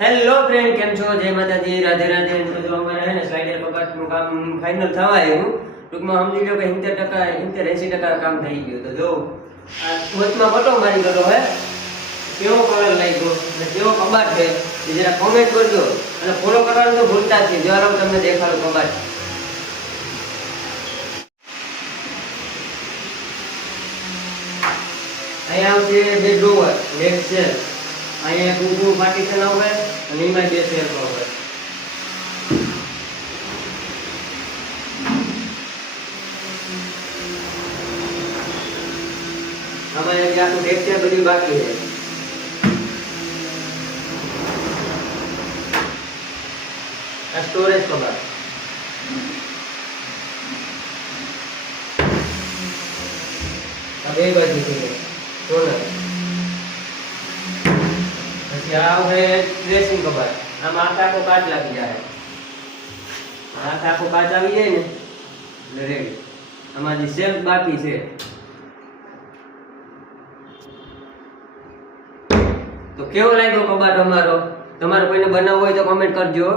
Hello friend, કેમ છો? જય માતાજી, રાધે રાધે. તો જો અમારે હે ને સ્લાઇડર કબાટનું કામ ફાઇનલ થવા આવ્યું. ટૂંકમાં સમજી લો કે 70% 80% કામ થઈ ગયું. તો જો આ વચમાં ફોટો મારી ગયો હે, કેવો કલર લાગ્યો અને કેવો કબાટ છે એ જરા કોમેન્ટ કરજો અને ફોલો કરવાનું તો ભૂલતા જ નહીં. જો હું તમને દેખાડું કબાટ. અહીંયા આવશે બે ડ્રોવર, લેફ્ટ સેલ. અહીંયા ટૂંકું પાર્ટીશન આવે અને એમાં બે સેલ આવે. આમાં એક આખું ટેક્સચર બધું બાકી છે. આ સ્ટોરેજ કબાટ. આ બે બાજુ છે સોલર. પછી આ છે ડ્રેસિંગ કબાટ. આમાં આખો કાચ લાગી જાય. આખો કાચ આવી જાય ને એટલે રેડી. આમાં જે શેપ બાકી છે. તો કેવો લાગ્યો કબાટ અમારો? તમારે કોઈને બનાવવો હોય તો કમેન્ટ કરજો.